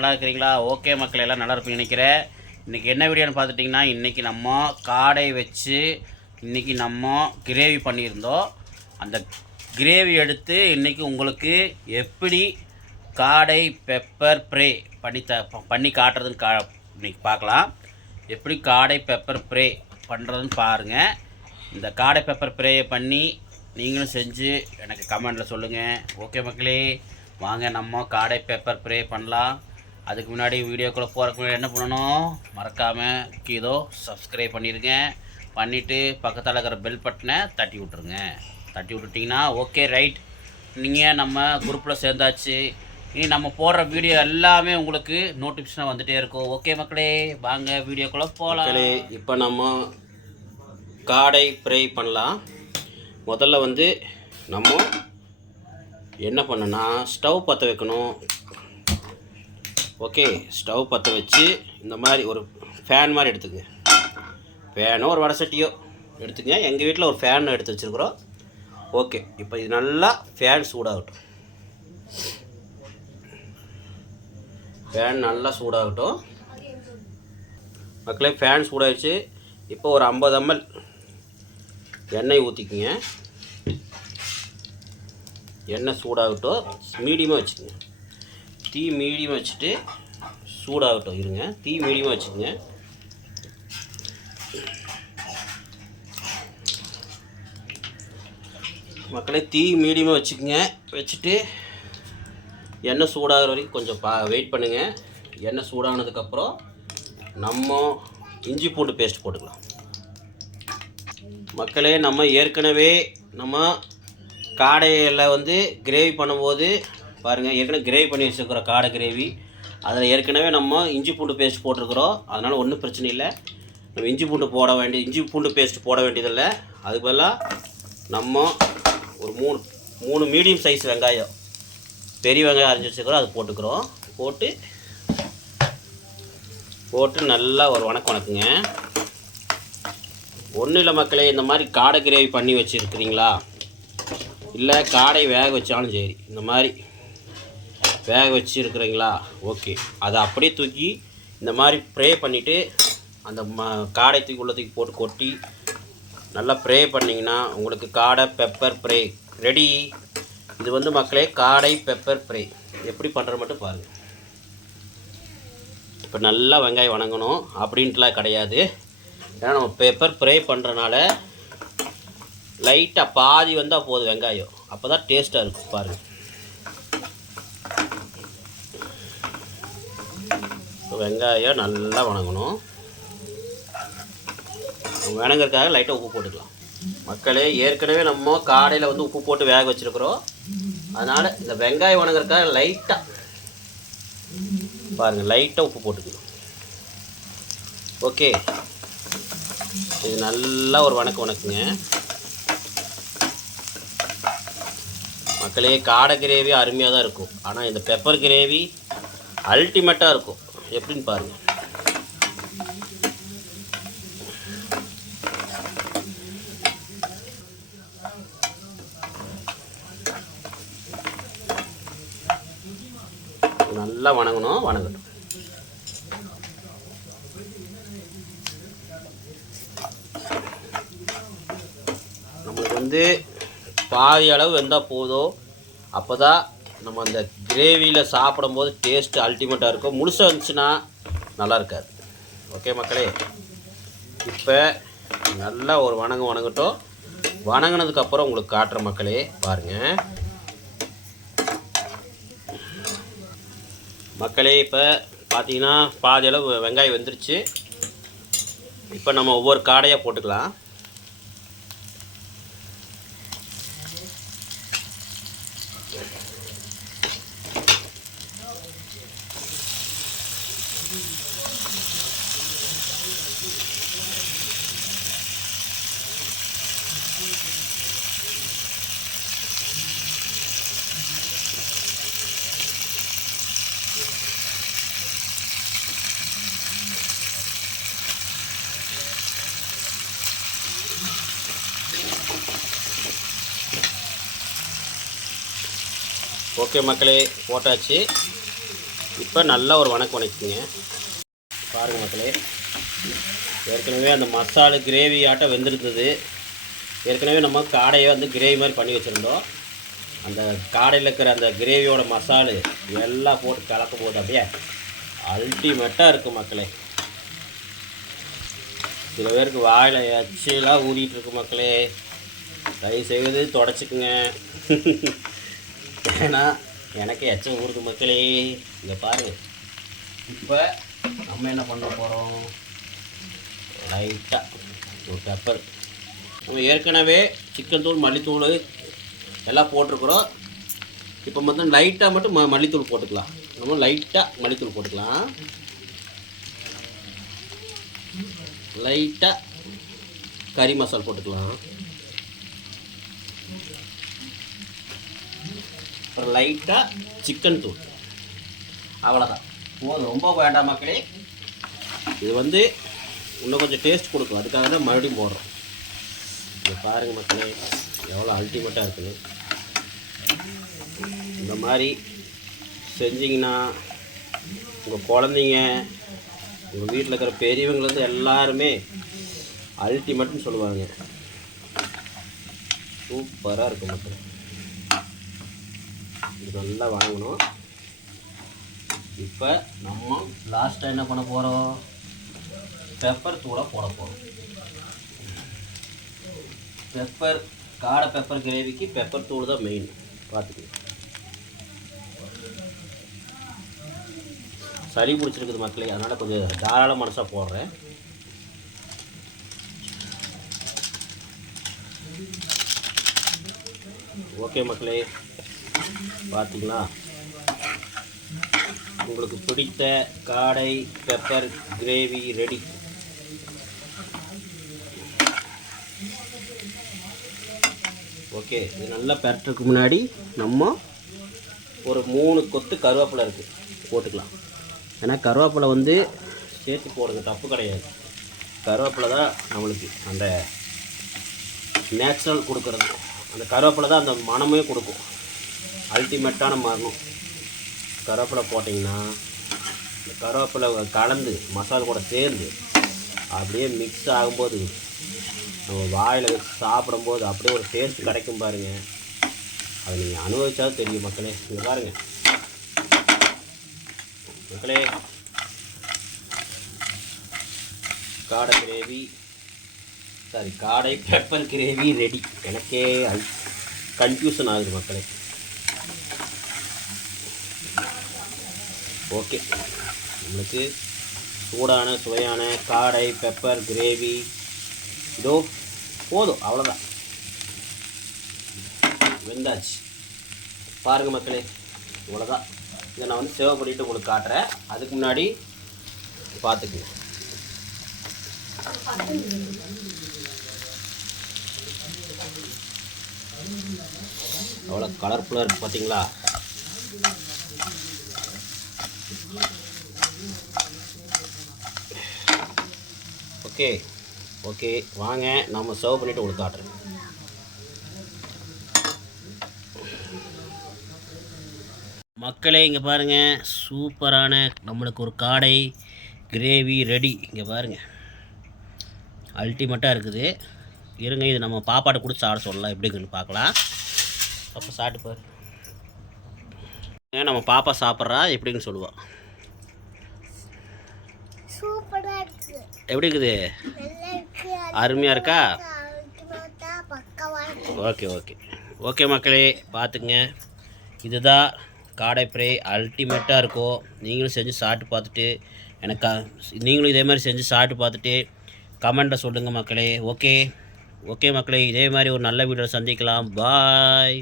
நல்லா இருக்கிறீங்களா ஓகே மக்கள் எல்லாம் நல்லா இருப்பீங்க நினைக்கிறேன். இன்றைக்கி என்ன வீடியோன்னு பார்த்துட்டிங்கன்னா இன்றைக்கி நம்ம காடை வச்சு இன்றைக்கி நம்ம கிரேவி பண்ணியிருந்தோம். அந்த கிரேவி எடுத்து இன்றைக்கி உங்களுக்கு எப்படி காடை பெப்பர் ப்ரே பண்ணி த பண்ணி காட்டுறதுன்னு கா இன்றைக்கி பார்க்கலாம். எப்படி காடை பெப்பர் ப்ரே பண்ணுறதுன்னு பாருங்கள் இந்த காடை பெப்பர் ப்ரேயை பண்ணி நீங்களும் செஞ்சு எனக்கு கமெண்டில் சொல்லுங்கள் ஓகே மக்களே வாங்க நம்ம காடை பெப்பர் ப்ரே பண்ணலாம். அதுக்கு முன்னாடி வீடியோக்குள்ளே போகிறதுக்கு முன்னாடி என்ன பண்ணணும்? மறக்காமல் கீதோ சப்ஸ்கிரைப் பண்ணிடுங்க பண்ணிவிட்டு பக்கத்தில் இருக்கிற பெல் பட்டனை தட்டி விட்ருங்க தட்டி விட்டுட்டிங்கன்னா ஓகே ரைட் நீங்கள் நம்ம குரூப்பில் சேர்ந்தாச்சு. இனி நம்ம போடுற வீடியோ எல்லாமே உங்களுக்கு நோட்டிஃபிகேஷன் வந்துகிட்டே இருக்கும். ஓகே மக்களே வாங்க வீடியோக்குள்ளே போகலாம் இப்போ நம்ம காடை ஃப்ரை பண்ணலாம். முதல்ல வந்து நம்ம என்ன பண்ணுன்னா ஸ்டவ் பற்ற வைக்கணும். ஓகே ஸ்டவ் பற்ற வச்சு இந்த மாதிரி ஒரு ஃபேன் மாதிரி எடுத்துங்க ஃபேனோ ஒரு வடை சட்டியோ எடுத்துங்க எங்கள் வீட்டில் ஒரு ஃபேன் எடுத்து வச்சுருக்குறோம். ஓகே இப்போ இது நல்லா ஃபேன் சூடாகட்டும். ஃபேன் நல்லா சூடாகட்டும். மக்களே ஃபேன் சூடாகிடுச்சு இப்போ ஒரு ஐம்பது எம்எல் எண்ணெய் ஊற்றிக்குங்க எண்ணெய் சூடாகட்டும். மீடியமாக வச்சுக்கோங்க. தீ மீடியமாக வச்சுட்டு சூடாகட்டும் இருங்க. தீ மீடியமாக வச்சுக்கோங்க. மக்களே தீ மீடியமாக வச்சுக்கோங்க. வச்சுட்டு எண்ணெய் சூடாகிற வரைக்கும் கொஞ்சம் பா வெயிட் பண்ணுங்கள் எண்ணெய் சூடானதுக்கப்புறம் நம்ம இஞ்சி பூண்டு பேஸ்ட் போட்டுக்கலாம். மக்களே நம்ம ஏற்கனவே நம்ம காடையில் வந்து கிரேவி பண்ணும்போது பாருங்கள் ஏற்கனவே கிரேவி பண்ணி வச்சுருக்குறோம் காடை கிரேவி அதில் ஏற்கனவே நம்ம இஞ்சி பூண்டு பேஸ்ட் போட்டிருக்கிறோம். அதனால் ஒன்றும் பிரச்சனை இல்லை. நம்ம இஞ்சி பூண்டு போட வேண்டிய இஞ்சி பூண்டு பேஸ்ட் போட வேண்டியதில்லை. அதுக்கு பதிலாக நம்ம ஒரு மூணு மூணு மீடியம் சைஸ் வெங்காயம் பெரிய வெங்காயம் அரைஞ்சி வச்சுக்கிறோம் அது போட்டுக்கிறோம். போட்டு போட்டு நல்லா ஒரு வணக்கம் வணக்குங்க. ஒன்றும் இல்லை மக்களே இந்த மாதிரி காடை கிரேவி பண்ணி வச்சுருக்கிறீங்களா? இல்லை காடை வேக வச்சாலும் சரி இந்த மாதிரி வேக வச்சு இருக்கிறீங்களா ஓகே அதை அப்படியே தூக்கி இந்த மாதிரி ப்ரே பண்ணிவிட்டு அந்த ம காடை தூக்கி உள்ள தூக்கி போட்டு கொட்டி நல்லா ப்ரே பண்ணிங்கன்னா உங்களுக்கு காடை பெப்பர் ப்ரே ரெடி இது வந்து மக்களே காடை பெப்பர் ப்ரே எப்படி பண்ணுற மட்டும் பாருங்கள் இப்போ நல்லா வெங்காயம் வணங்கணும். அப்படின்ட்டுலாம் கிடையாது. ஏன்னா நம்ம பெப்பர் ப்ரே பண்ணுறனால லைட்டாக பாதி வந்தால் போதும் வெங்காயம். அப்போ தான் டேஸ்ட்டாக இருக்கும் பாருங்கள் வெங்காயம் நல்லா வணங்கணும். வணங்குறதுக்காக லைட்டாக உப்பு போட்டுக்கலாம். மக்களே ஏற்கனவே நம்ம காடையில் வந்து உப்பு போட்டு வேக வச்சுருக்குறோம். அதனால் இந்த வெங்காயம் வணங்குறதுக்காக லைட்டாக பாருங்கள் லைட்டாக உப்பு போட்டுக்கலாம். ஓகே இது நல்லா ஒரு வணக்கம் வணக்குங்க. மக்களே காடை கிரேவி அருமையாக தான் இருக்கும். ஆனால் இந்த பெப்பர் கிரேவி அல்டிமேட்டாக இருக்கும். எப்படின்னு பாருங்கள் நல்லா வணங்கணும் வணங்கட்டும். நம்மளுக்கு வந்து பாதி அளவு வெந்தால் போதும். அப்போ தான் நம்ம அந்த கிரேவியில் சாப்பிடும்போது டேஸ்ட்டு அல்டிமேட்டாக இருக்கும். முழுசாக இருந்துச்சுன்னா நல்லா இருக்காது. ஓகே மக்களே? இப்போ நல்லா ஒரு வணங்க வணங்கட்டும். வணங்கினதுக்கப்புறம் உங்களுக்கு காட்டுற மக்களே. பாருங்கள் மக்களே இப்போ பார்த்தீங்கன்னா பாதி அளவு வெங்காயம் வந்துருச்சு. இப்போ நம்ம ஒவ்வொரு காடையாக போட்டுக்கலாம். ஓகே மக்களே போட்டாச்சு. இப்போ நல்லா ஒரு வணக்கம் வணக்கிங்க பாருங்கள் மக்களே ஏற்கனவே அந்த மசாலு கிரேவி ஆட்டம் வெந்திருந்தது. ஏற்கனவே நம்ம காடையை வந்து கிரேவி மாதிரி பண்ணி வச்சுருந்தோம். அந்த காடையில் இருக்கிற அந்த கிரேவியோட மசாலு எல்லாம் போட்டு கலக்க போது அப்படியே அல்டிமேட்டாக இருக்குது மக்களே. சில பேருக்கு வாயில் எச்சலாம் ஊறிகிட்டு இருக்கு மக்களே. தயவு செய்வது தொடச்சிக்குங்க. ஏன்னா எனக்கு எச்சம் ஊறுது மக்களே. இங்கே பாரு. இப்போ நம்ம என்ன பண்ண போகிறோம் லைட்டாக ஒரு பெப்பர் ஏற்கனவே சிக்கன் தூள் மல்லித்தூள் எல்லாம் போட்டிருக்குறோம். இப்போ மட்டும் லைட்டாக மட்டும் ம மல்லித்தூள் போட்டுக்கலாம். நம்ம லைட்டாக மல்லித்தூள் போட்டுக்கலாம். லைட்டாக கறி மசால் போட்டுக்கலாம். அப்புறம் லைட்டாக சிக்கன் தூள் அவ்வளோதான் போதும். ரொம்ப வேண்டாம் மக்களே. இது வந்து இன்னும் கொஞ்சம் டேஸ்ட் கொடுக்கும். அதுக்காக தான் மறுபடியும் போடுறோம். இது பாருங்கள் மக்களே எவ்வளோ அல்டிமேட்டாக இருக்குது. இந்த மாதிரி செஞ்சிங்கன்னா உங்கள் குழந்தைங்க உங்கள் வீட்டில் இருக்கிற பெரியவங்கலேருந்து எல்லாருமே அல்டிமேட்னு சொல்லுவாங்க. சூப்பராக இருக்கும் மக்கள். இது நல்லா வாங்கணும். இப்போ நம்ம லாஸ்ட்டாக என்ன பண்ண போகிறோம் பெப்பர் தூளை போட போகிறோம் பெப்பர் காடை பெப்பர் கிரேவிக்கு பெப்பர் தூள் தான் மெயின் பார்த்துக்கங்க சளி பிடிச்சிருக்குது மக்களே அதனால் கொஞ்சம் தாராள மனசாக போடுறேன். ஓகே மக்களே பார்த்திங்களா உங்களுக்கு பிடித்த காடை பெப்பர் கிரேவி ரெடி ஓகே இது நல்லா பெறத்துக்கு முன்னாடி நம்ம ஒரு மூணு கொத்து கருவேப்பிலை இருக்குது போட்டுக்கலாம். ஏன்னா கருவேப்பிலை வந்து சேர்த்து போடுங்க தப்பு கிடையாது. கருவேப்பிலை தான் நம்மளுக்கு அந்த நேச்சுரல் கொடுக்குறது. அந்த கருவேப்பிலை தான் அந்த மனமே கொடுக்கும். அல்டிமேட்டான மரணம் கருவேப்பிலை போட்டிங்கன்னா இந்த கருவேப்பிலை கலந்து மசாலா கூட சேர்ந்து அப்படியே மிக்ஸ் ஆகும்போது நம்ம வாயில் வச்சு சாப்பிடும்போது அப்படியே ஒரு டேஸ்ட் கிடைக்கும் பாருங்கள் அதை நீங்கள் அனுபவித்தாலும் தெரியும் மக்களே. இங்கே பாருங்கள் மக்களே காடை கிரேவி சாரி காடை பெப்பர் கிரேவி ரெடி எனக்கே கன்ஃபியூஷன் ஆகுது மக்களே. ஓகே. நம்மளுக்கு சூடான சுவையான காடை பெப்பர் கிரேவி இதோ போதும் அவ்வளோதான் வெந்தாச்சு. பாருங்கள் மக்களே இவ்வளோதான் இதை நான் வந்து சேவ் பண்ணிவிட்டு உங்களுக்கு காட்டுறேன். அதுக்கு முன்னாடி பார்த்துக்குங்க. அவ்வளோ கலர்ஃபுல்லாக இருக்குது பார்த்தீங்களா ஓகே. ஓகே வாங்க நம்ம சர்வ் பண்ணிவிட்டு உங்களுக்கு காட்டுறேன் மக்களே இங்கே பாருங்கள் சூப்பரான நம்மளுக்கு ஒரு காடை கிரேவி ரெடி இங்கே பாருங்கள் அல்டிமேட்டாக இருக்குது. இருங்க இது நம்ம பாப்பாட்ட கொடுத்து சாப்பிட சொல்லலாம். எப்படி இருக்குன்னு பார்க்கலாம். அப்போ சாப்பிட்டு பாரு. ஏன் நம்ம பாப்பா சாப்பிட்றா எப்படின்னு சொல்லுவாள் சூப்பரா இருக்கு எப்படி இருக்குது? அருமையாக இருக்கா? Okay okay. ஓகே மக்களே பார்த்துங்க இதுதான் காடை ஃப்ரை அல்டிமேட்டாக இருக்கும். நீங்களும் செஞ்சு சாப்பிட்டு பார்த்துட்டு எனக்கு நீங்களும் இதே மாதிரி செஞ்சு சாப்பிட்டு பார்த்துட்டு கமெண்ட்டில் சொல்லுங்கள் மக்களே. ஓகே ஓகே மக்களே. இதே மாதிரி ஒரு நல்ல வீடியோவில் சந்திக்கலாம். பாய்.